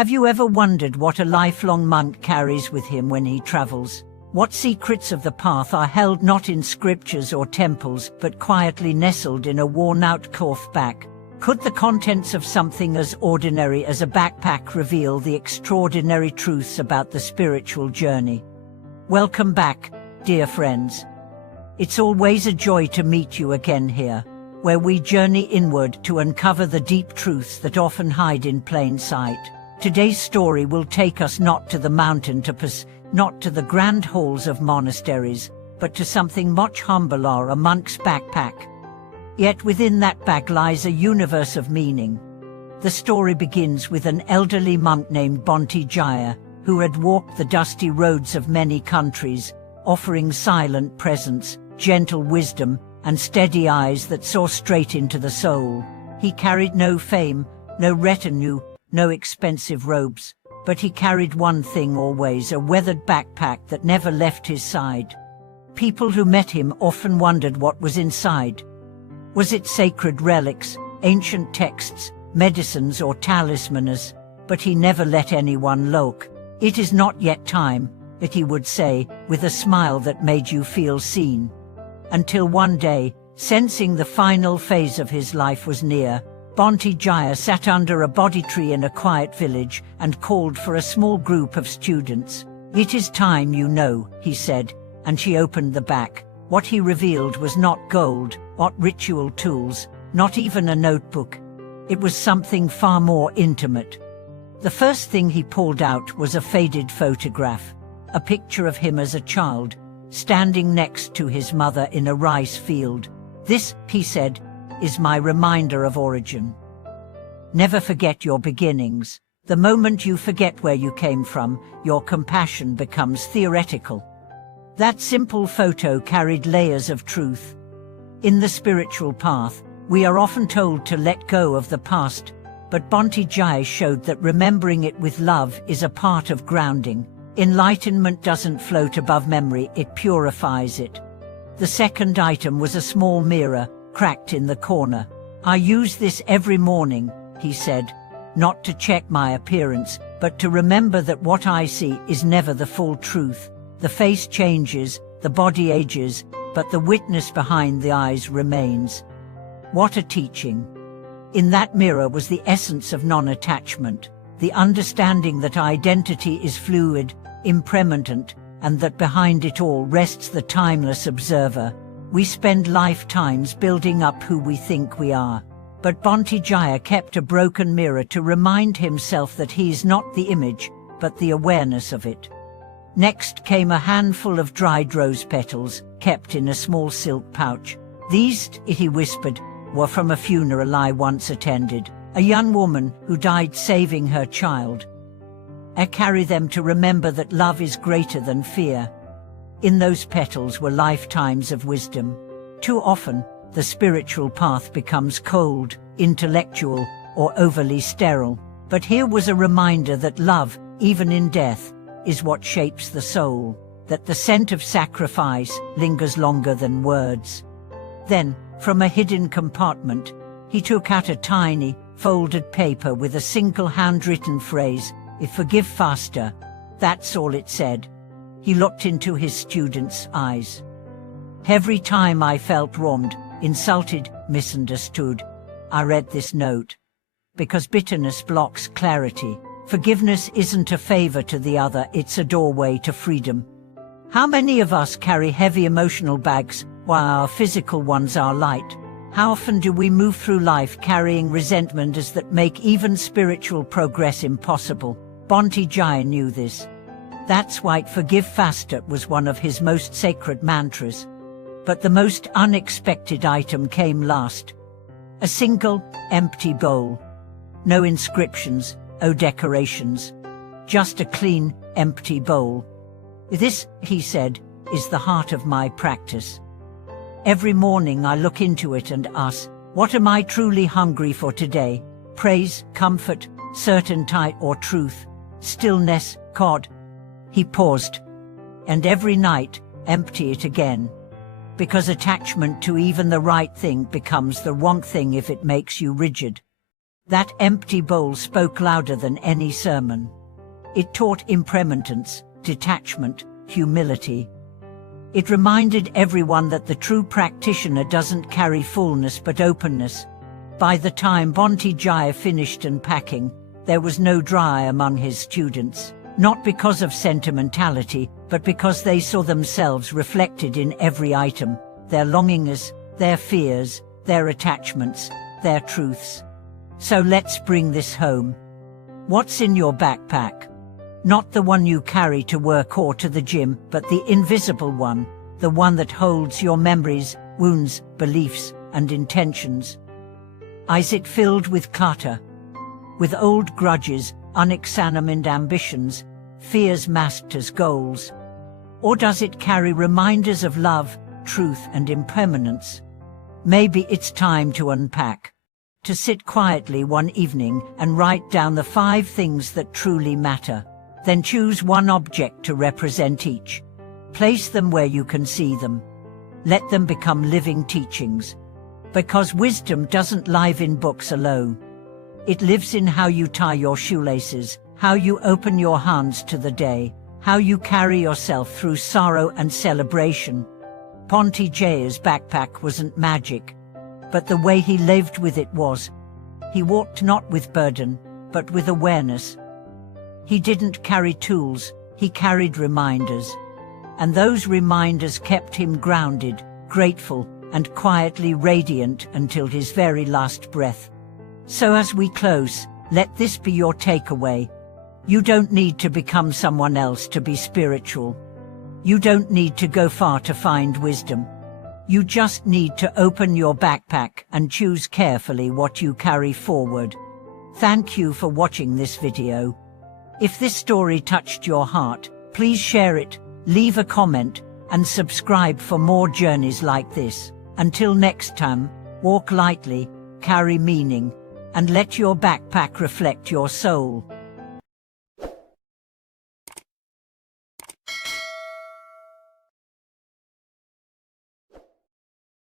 Have you ever wondered what a lifelong monk carries with him when he travels? What secrets of the path are held not in scriptures or temples, but quietly nestled in a worn-out cloth bag? Could the contents of something as ordinary as a backpack reveal the extraordinary truths about the spiritual journey? Welcome back, dear friends. It's always a joy to meet you again here, where we journey inward to uncover the deep truths that often hide in plain sight. Today's story will take us not to the mountain tops, not to the grand halls of monasteries, but to something much humbler, a monk's backpack. Yet within that bag lies a universe of meaning. The story begins with an elderly monk named Bhante Jaya, who had walked the dusty roads of many countries, offering silent presence, gentle wisdom, and steady eyes that saw straight into the soul. He carried no fame, no retinue, no expensive robes, but he carried one thing always, a weathered backpack that never left his side. People who met him often wondered what was inside. Was it sacred relics, ancient texts, medicines or talismans? But he never let anyone look. "It is not yet time," that he would say, with a smile that made you feel seen. Until one day, sensing the final phase of his life was near, Bhante Jaya sat under a bodhi tree in a quiet village and called for a small group of students. "It is time, you know," he said, and she opened the bag. What he revealed was not gold, not ritual tools, not even a notebook. It was something far more intimate. The first thing he pulled out was a faded photograph, a picture of him as a child, standing next to his mother in a rice field. "This," he said, "is my reminder of origin. Never forget your beginnings. The moment you forget where you came from, your compassion becomes theoretical." That simple photo carried layers of truth. In the spiritual path, we are often told to let go of the past, but Bhante Jaya showed that remembering it with love is a part of grounding. Enlightenment doesn't float above memory, it purifies it. The second item was a small mirror, cracked in the corner. "I use this every morning," he said, "not to check my appearance, but to remember that what I see is never the full truth. The face changes, the body ages, but the witness behind the eyes remains." What a teaching! In that mirror was the essence of non-attachment, the understanding that identity is fluid, impermanent, and that behind it all rests the timeless observer. We spend lifetimes building up who we think we are. But Bhante Jaya kept a broken mirror to remind himself that he is not the image, but the awareness of it. Next came a handful of dried rose petals, kept in a small silk pouch. "These," he whispered, "were from a funeral I once attended, a young woman who died saving her child. I carry them to remember that love is greater than fear." In those petals were lifetimes of wisdom. Too often, the spiritual path becomes cold, intellectual, or overly sterile. But here was a reminder that love, even in death, is what shapes the soul, that the scent of sacrifice lingers longer than words. Then, from a hidden compartment, he took out a tiny, folded paper with a single handwritten phrase, "If forgive faster." That's all it said. He looked into his students' eyes. "Every time I felt wronged, insulted, misunderstood, I read this note. Because bitterness blocks clarity. Forgiveness isn't a favor to the other, it's a doorway to freedom." How many of us carry heavy emotional bags while our physical ones are light? How often do we move through life carrying resentments that make even spiritual progress impossible? Bhante Jaya knew this. That's why "forgive faster" was one of his most sacred mantras. But the most unexpected item came last. A single, empty bowl. No inscriptions, no decorations. Just a clean, empty bowl. "This," he said, "is the heart of my practice. Every morning I look into it and ask, what am I truly hungry for today? Praise, comfort, certainty or truth? Stillness, God?" He paused. "And every night, empty it again. Because attachment to even the right thing becomes the wrong thing if it makes you rigid." That empty bowl spoke louder than any sermon. It taught impermanence, detachment, humility. It reminded everyone that the true practitioner doesn't carry fullness but openness. By the time Bhante Jaya finished unpacking, there was no dry among his students, not because of sentimentality, but because they saw themselves reflected in every item, their longings, their fears, their attachments, their truths. So let's bring this home. What's in your backpack? Not the one you carry to work or to the gym, but the invisible one, the one that holds your memories, wounds, beliefs, and intentions. Is it filled with clutter? With old grudges, unexamined ambitions, fears masked as goals? Or does it carry reminders of love, truth, and impermanence? Maybe it's time to unpack. To sit quietly one evening and write down the 5 things that truly matter. Then choose one object to represent each. Place them where you can see them. Let them become living teachings. Because wisdom doesn't live in books alone. It lives in how you tie your shoelaces, how you open your hands to the day, how you carry yourself through sorrow and celebration. Bhante Jaya's backpack wasn't magic, but the way he lived with it was. He walked not with burden, but with awareness. He didn't carry tools, he carried reminders. And those reminders kept him grounded, grateful, and quietly radiant until his very last breath. So as we close, let this be your takeaway. You don't need to become someone else to be spiritual. You don't need to go far to find wisdom. You just need to open your backpack and choose carefully what you carry forward. Thank you for watching this video. If this story touched your heart, please share it, leave a comment, and subscribe for more journeys like this. Until next time, walk lightly, carry meaning, and let your backpack reflect your soul.